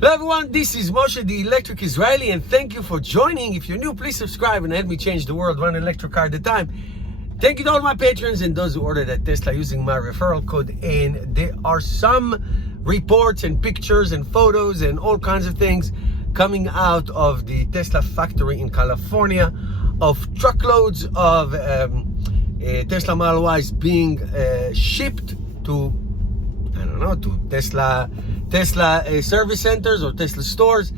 Hello everyone, this is Moshe, the Electric Israeli, and thank you for joining. If you're new, please subscribe and help me change the world one electric car at a time. Thank you to all my patrons and those who ordered at Tesla using my referral code. And there are some reports and pictures and photos and all kinds of things coming out of the Tesla factory in California of truckloads of Tesla Model Ys being shipped to, I don't know, to Tesla service centers or Tesla stores.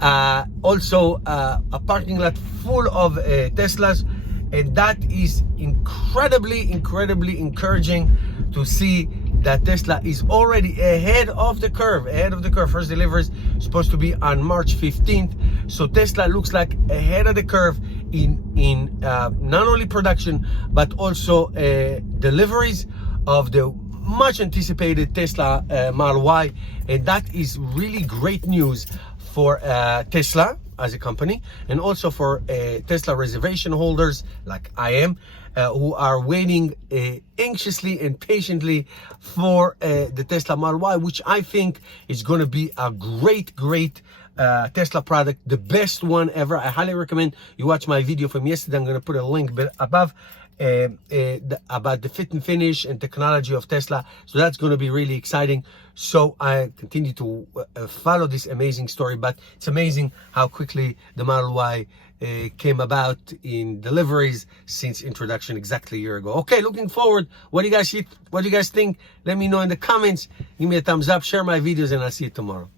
Also a parking lot full of Teslas, and that is incredibly encouraging to see that Tesla is already ahead of the curve. First delivery is supposed to be on March 15th, so Tesla looks like ahead of the curve in not only production but also deliveries of the much anticipated Tesla Model Y, and that is really great news for Tesla as a company, and also for Tesla reservation holders like I am, who are waiting anxiously and patiently for the Tesla Model Y, which I think is going to be a great Tesla product, the best one ever. I highly recommend you watch my video from yesterday. I'm going to put a link above about the fit and finish and technology of Tesla, so that's going to be really exciting. So I continue to follow this amazing story, but it's amazing how quickly the Model Y came about in deliveries since introduction exactly a year ago. Okay, looking forward. What do you guys think? Let me know in the comments. Give me a thumbs up, share my videos, and I'll see you tomorrow.